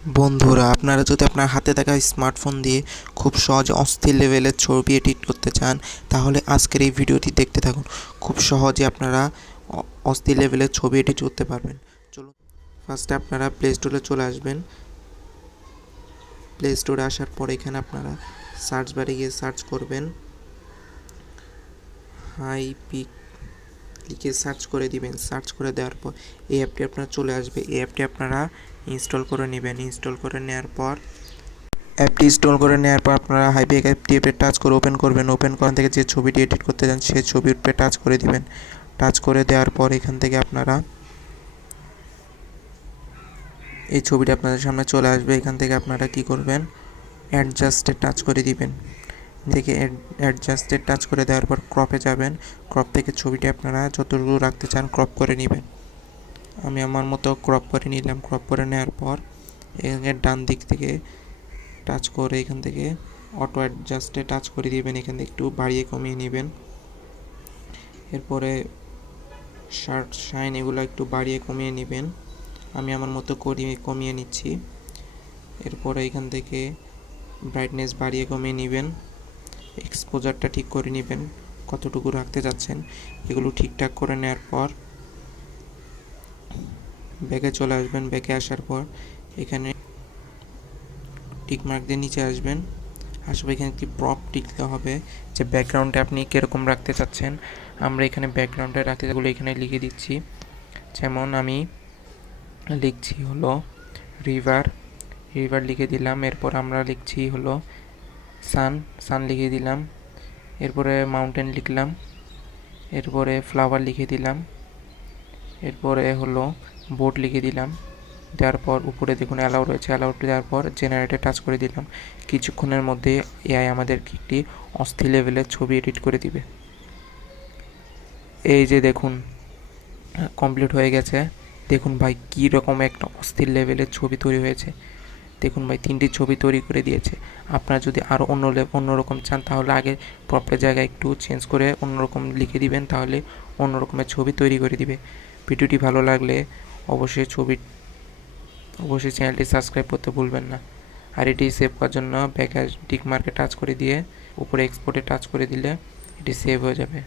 বন্ধুরা, আপনারা যদি আপনার হাতে থাকা স্মার্টফোন দিয়ে খুব সহজে অস্থির লেভেলের ছবি এডিট করতে চান, তাহলে আজকের এই ভিডিওটি দেখতে থাকুন। খুব সহজে আপনারা অস্থির লেভেলের ছবি এডিট করতে পারবেন। চলুন, ফার্স্টে আপনারা প্লে স্টোরে চলে আসবেন। প্লে স্টোরে আসার পর এখানে আপনারা সার্চ বারে গিয়ে সার্চ করবেন হাইপিক লিখে সার্চ করে দিবেন। সার্চ করে দেওয়ার পর এই অ্যাপটি আপনার চলে আসবে। এই অ্যাপটি আপনারা ইনস্টল করে নেবেন। ইনস্টল করে নেওয়ার পর আপনারা হাইপিক অ্যাপটি টাচ করে ওপেন করবেন। ওপেন করার থেকে যে ছবিটি এডিট করতে চান সেই ছবির উপরে টাচ করে দিবেন। টাচ করে দেওয়ার পর এখান থেকে আপনারা এই ছবিটি আপনাদের সামনে চলে আসবে। এখান থেকে আপনারা কি করবেন, অ্যাডজাস্টে টাচ করে দিবেন। থেকে অ্যাডজাস্টে টাচ করে দেওয়ার পর ক্রপে যাবেন। ক্রপ থেকে ছবিটি আপনারা যতটুকু রাখতে চান ক্রপ করে নেবেন। আমি আমার মতো ক্রপ করে নিলাম। ক্রপ করে নেওয়ার পর এখানে ডান দিক থেকে টাচ করে এখান থেকে অটো অ্যাডজাস্টে টাচ করে দিবেন। এখান থেকে একটু বাড়িয়ে কমিয়ে নেবেন। এরপরে শার্ট শাইন এগুলো একটু বাড়িয়ে কমিয়ে নেবেন। আমি আমার মতো কমিয়ে নিচ্ছি। এরপরে এখান থেকে ব্রাইটনেস বাড়িয়ে কমিয়ে নেবেন। এক্সপোজারটা ঠিক করে নেবেন, কতটুকু রাখতে যাচ্ছেন এগুলো ঠিকঠাক করে নেওয়ার পর ব্যাকে চলে আসবেন। ব্যাকে আসার পর এখানে টিক মার্ক দিয়ে নিচে আসবেন। আসবে এখানে একটি প্রপ টিকতে হবে যে ব্যাকগ্রাউন্ডে আপনি কীরকম রাখতে চাচ্ছেন। আমরা এখানে ব্যাকগ্রাউন্ডে রাখতে যেগুলো এখানে লিখে দিচ্ছি। যেমন আমি লিখছি হলো রিভার লিখে দিলাম। এরপর আমরা লিখছি হলো সান লিখে দিলাম। এরপরে মাউন্টেন লিখলাম। এরপরে ফ্লাওয়ার লিখে দিলাম। এরপরে হলো বোট লিখে দিলাম। দেওয়ার পর উপরে দেখুন অ্যালাউ রয়েছে, অ্যালাউটি দেওয়ার পর জেনারেটে টাচ করে দিলাম। কিছুক্ষণের মধ্যে এআই আমাদেরকে একটি অস্থির লেভেলের ছবি এডিট করে দিবে। এই যে দেখুন কমপ্লিট হয়ে গেছে। দেখুন ভাই কী রকম একটা অস্থির লেভেলের ছবি তৈরি হয়েছে। দেখুন ভাই 3টি ছবি তৈরি করে দিয়েছে। আপনারা যদি আরও অন্যরকম চান তাহলে আগে প্রপের জায়গায় একটু চেঞ্জ করে অন্যরকম লিখে দিবেন, তাহলে অন্য রকমের ছবি তৈরি করে দিবে। ভিডিওটি ভালো লাগলে অবশ্যই চ্যানেলটি সাবস্ক্রাইব করতে ভুলবেন না। আর এটি সেভ করার জন্য ব্যাকে টিক মার্কে টাচ করে দিয়ে উপরে এক্সপোর্টে টাচ করে দিলে এটি সেভ হয়ে যাবে।